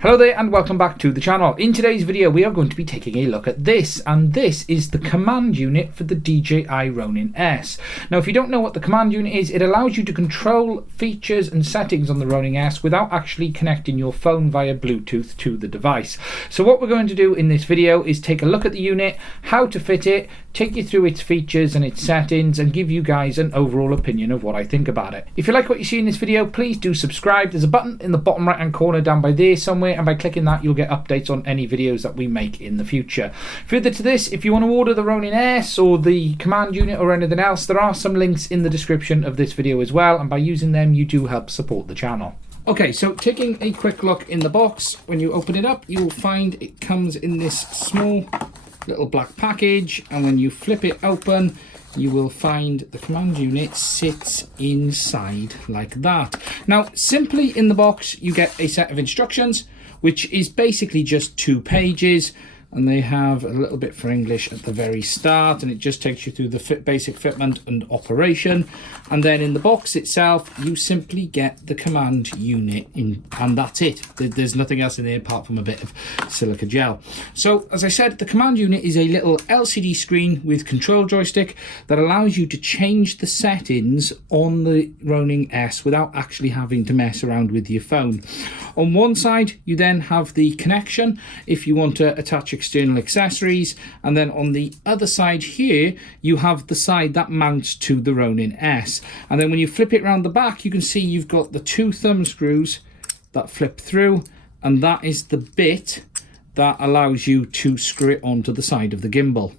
Hello there and welcome back to the channel. In today's video we are going to be taking a look at this, and this is the command unit for the DJI Ronin S. Now if you don't know what the command unit is, it allows you to control features and settings on the Ronin S without actually connecting your phone via Bluetooth to the device. So what we're going to do in this video is take a look at the unit, how to fit it, take you through its features and its settings, and give you guys an overall opinion of what I think about it. If you like what you see in this video, please do subscribe. There's a button in the bottom right hand corner down by there somewhere, and by clicking that you'll get updates on any videos that we make in the future. Further to this, if you want to order the Ronin S or the command unit or anything else, there are some links in the description of this video as well, and by using them you do help support the channel. Okay, so taking a quick look in the box, when you open it up you'll find it comes in this small little black package, and when you flip it open you will find the command unit sits inside like that. Now simply in the box you get a set of instructions, which is basically just 2 pages, and they have a little bit for English at the very start, and it just takes you through the basic fitment and operation. And then in the box itself you simply get the command unit in, and that's it. There's nothing else in there apart from a bit of silica gel. So as I said, the command unit is a little LCD screen with control joystick that allows you to change the settings on the Ronin S without actually having to mess around with your phone. On one side you then have the connection if you want to attach external accessories, and then on the other side here you have the side that mounts to the Ronin S. And then when you flip it around the back you can see you've got the 2 thumb screws that flip through, and that is the bit that allows you to screw it onto the side of the gimbal.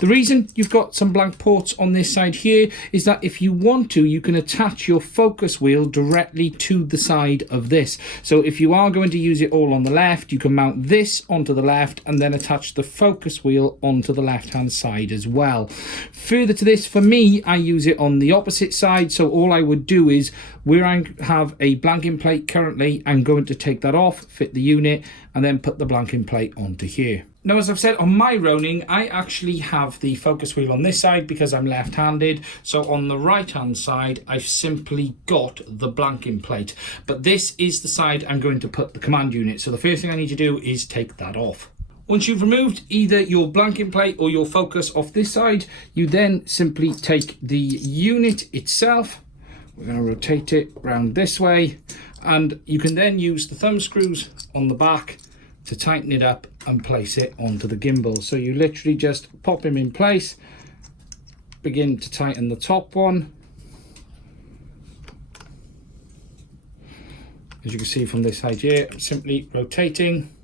The reason you've got some blank ports on this side here is that if you want to, you can attach your focus wheel directly to the side of this. So if you are going to use it all on the left, you can mount this onto the left and then attach the focus wheel onto the left hand side as well. Further to this, for me, I use it on the opposite side. So all I would do is, where I have a blanking plate currently, I'm going to take that off, fit the unit, and then put the blanking plate onto here. Now, as I've said, on my Ronin, I actually have the focus wheel on this side because I'm left-handed. So on the right-hand side, I've simply got the blanking plate. But this is the side I'm going to put the command unit. So the first thing I need to do is take that off. Once you've removed either your blanking plate or your focus off this side, you then simply take the unit itself. We're going to rotate it around this way, and you can then use the thumb screws on the back to tighten it up and place it onto the gimbal. So you literally just pop him in place, begin to tighten the top one. As you can see from this side here, I'm simply rotating.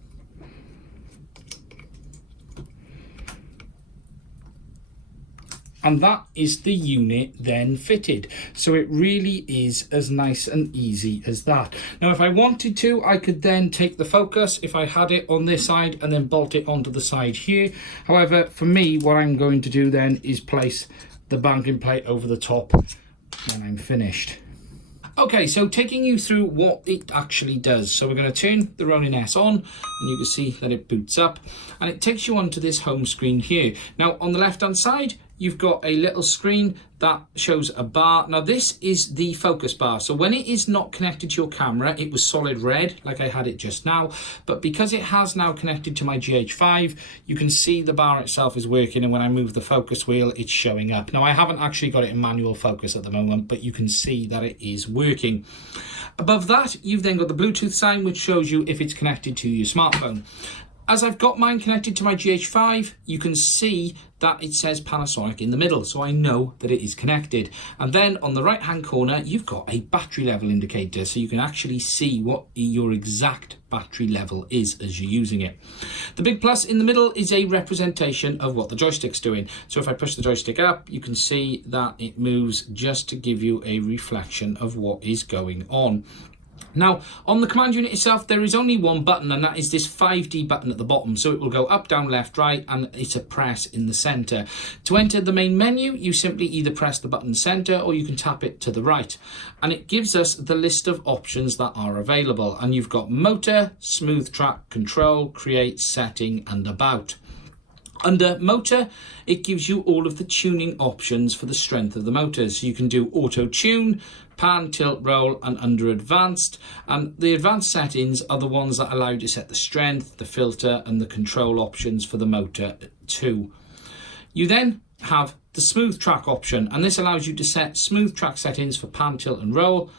And that is the unit then fitted. So it really is as nice and easy as that. Now, if I wanted to, I could then take the focus, if I had it on this side, and then bolt it onto the side here. However, for me, what I'm going to do then is place the blanking plate over the top when I'm finished. Okay, so taking you through what it actually does. So we're going to turn the Ronin S on, and you can see that it boots up, and it takes you onto this home screen here. Now, on the left-hand side, you've got a little screen that shows a bar. Now this is the focus bar. So when it is not connected to your camera, it was solid red like I had it just now. But because it has now connected to my GH5, you can see the bar itself is working, and when I move the focus wheel, it's showing up. Now I haven't actually got it in manual focus at the moment, but you can see that it is working. Above that, you've then got the Bluetooth sign, which shows you if it's connected to your smartphone. As I've got mine connected to my GH5, you can see that it says Panasonic in the middle, so I know that it is connected. And then on the right hand corner, you've got a battery level indicator, so you can actually see what your exact battery level is as you're using it. The big plus in the middle is a representation of what the joystick's doing. So if I push the joystick up, you can see that it moves just to give you a reflection of what is going on. Now, on the command unit itself, there is only one button, and that is this 5D button at the bottom. So it will go up, down, left, right, and it's a press in the center. To enter the main menu, you simply either press the button center or you can tap it to the right. And it gives us the list of options that are available. And you've got motor, smooth track, control, create, setting, and about. Under motor, it gives you all of the tuning options for the strength of the motor. So you can do auto tune, pan, tilt, roll, and under advanced. And the advanced settings are the ones that allow you to set the strength, the filter, and the control options for the motor too. You then have the smooth track option, and this allows you to set smooth track settings for pan, tilt, and roll,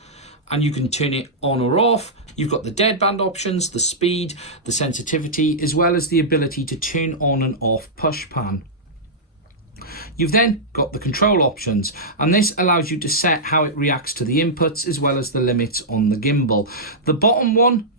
and you can turn it on or off. You've got the deadband options, the speed, the sensitivity, as well as the ability to turn on and off push pan. You've then got the control options, and this allows you to set how it reacts to the inputs as well as the limits on the gimbal. The bottom one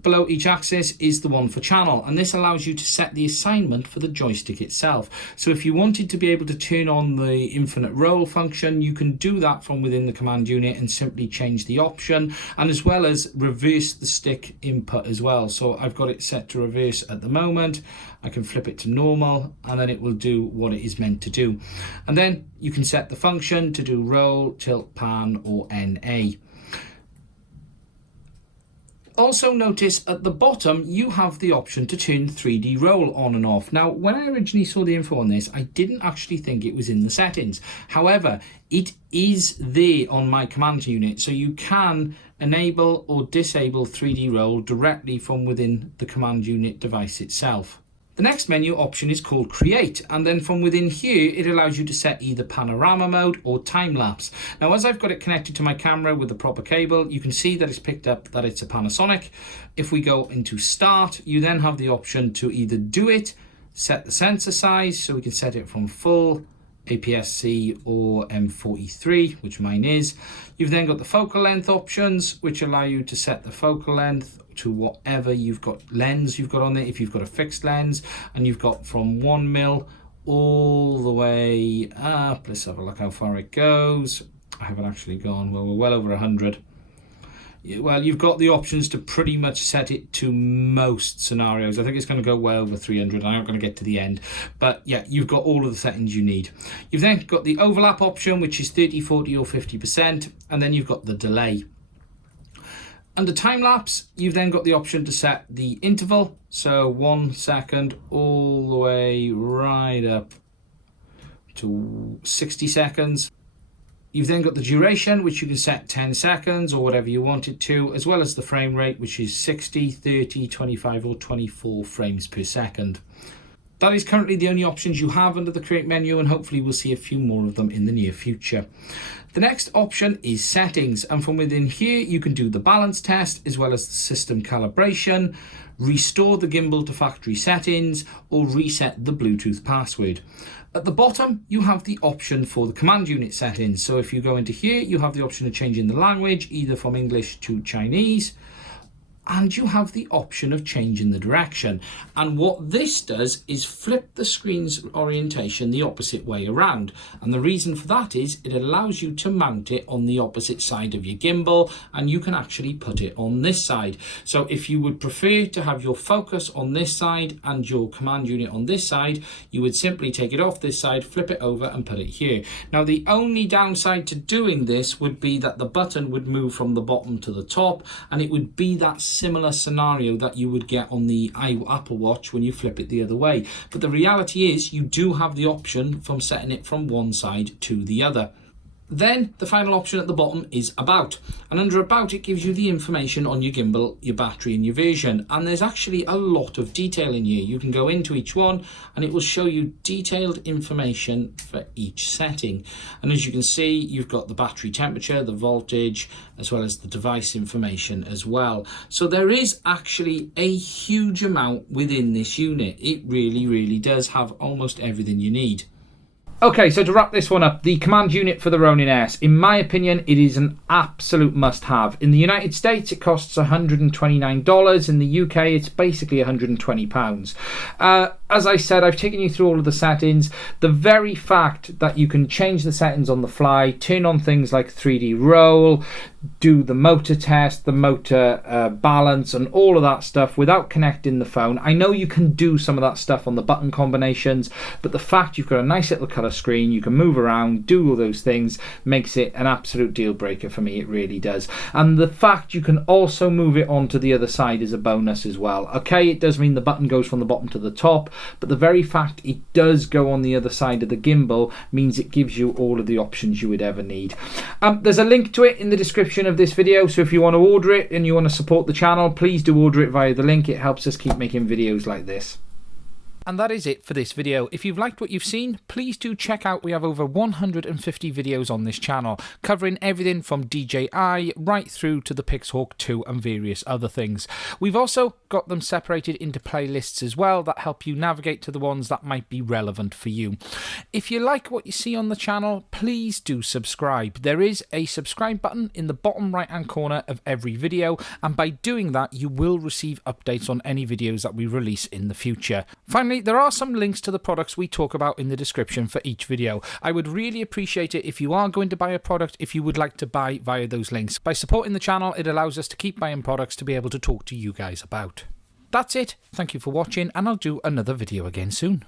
below each axis is the one for channel, and this allows you to set the assignment for the joystick itself. So if you wanted to be able to turn on the infinite roll function, you can do that from within the command unit and simply change the option, and as well as reverse the stick input as well. So I've got it set to reverse at the moment. I can flip it to normal, and then it will do what it is meant to do. And then you can set the function to do roll, tilt, pan, or NA. Also notice at the bottom you have the option to turn 3D roll on and off. Now when I originally saw the info on this, I didn't actually think it was in the settings. However, it is there on my command unit, so you can enable or disable 3D roll directly from within the command unit device itself. The next menu option is called Create, and then from within here it allows you to set either panorama mode or time lapse. Now as I've got it connected to my camera with the proper cable, you can see that it's picked up that it's a Panasonic. If we go into start, you then have the option to either do it, set the sensor size, so we can set it from full, APS-C or M43, which mine is. You've then got the focal length options, which allow you to set the focal length to whatever lens you've got on there. If you've got a fixed lens, and you've got from 1mm all the way up, let's have a look how far it goes. I haven't actually gone, well, we're well over 100. Well, you've got the options to pretty much set it to most scenarios. I think it's going to go well over 300. I'm not going to get to the end, but yeah, you've got all of the settings you need. You've then got the overlap option, which is 30, 40 or 50%, and then you've got the delay. Under time lapse, you've then got the option to set the interval, so 1 second all the way right up to 60 seconds. You've then got the duration, which you can set 10 seconds or whatever you want it to, as well as the frame rate, which is 60, 30, 25 or 24 frames per second. That is currently the only options you have under the Create menu, and hopefully we'll see a few more of them in the near future. The next option is settings, and from within here you can do the balance test as well as the system calibration, restore the gimbal to factory settings, or reset the Bluetooth password. At the bottom you have the option for the command unit settings, so if you go into here you have the option of changing the language either from English to Chinese, and you have the option of changing the direction. And what this does is flip the screen's orientation the opposite way around. And the reason for that is it allows you to mount it on the opposite side of your gimbal, and you can actually put it on this side. So if you would prefer to have your focus on this side and your command unit on this side, you would simply take it off this side, flip it over and put it here. Now the only downside to doing this would be that the button would move from the bottom to the top, and it would be that similar scenario that you would get on the Apple Watch when you flip it the other way. But the reality is you do have the option from setting it from one side to the other. Then the final option at the bottom is About, and under About it gives you the information on your gimbal, your battery and your version, and there's actually a lot of detail in here. You can go into each one and it will show you detailed information for each setting, and as you can see you've got the battery temperature, the voltage, as well as the device information as well. So there is actually a huge amount within this unit. It really does have almost everything you need. Okay, so to wrap this one up, the command unit for the Ronin S, in my opinion, it is an absolute must-have. In the United States, it costs $129. In the UK, it's basically £120. As I said, I've taken you through all of the settings. The very fact that you can change the settings on the fly, turn on things like 3D roll, do the motor test, the motor balance and all of that stuff without connecting the phone. I know you can do some of that stuff on the button combinations, but the fact you've got a nice little colour screen, you can move around, do all those things, makes it an absolute deal breaker for me. It really does. And the fact you can also move it onto the other side is a bonus as well. Okay, it does mean the button goes from the bottom to the top, but the very fact it does go on the other side of the gimbal means it gives you all of the options you would ever need. There's a link to it in the description of this video, so if you want to order it and you want to support the channel, please do order it via the link. It helps us keep making videos like this. And that is it for this video. If you've liked what you've seen, please do check out, we have over 150 videos on this channel, covering everything from DJI right through to the Pixhawk 2 and various other things. We've also got them separated into playlists as well that help you navigate to the ones that might be relevant for you. If you like what you see on the channel, please do subscribe. There is a subscribe button in the bottom right hand corner of every video, and by doing that you will receive updates on any videos that we release in the future. Finally, there are some links to the products we talk about in the description for each video. I would really appreciate it if you are going to buy a product, if you would like to buy via those links. By supporting the channel, it allows us to keep buying products to be able to talk to you guys about. That's it. Thank you for watching, and I'll do another video again soon.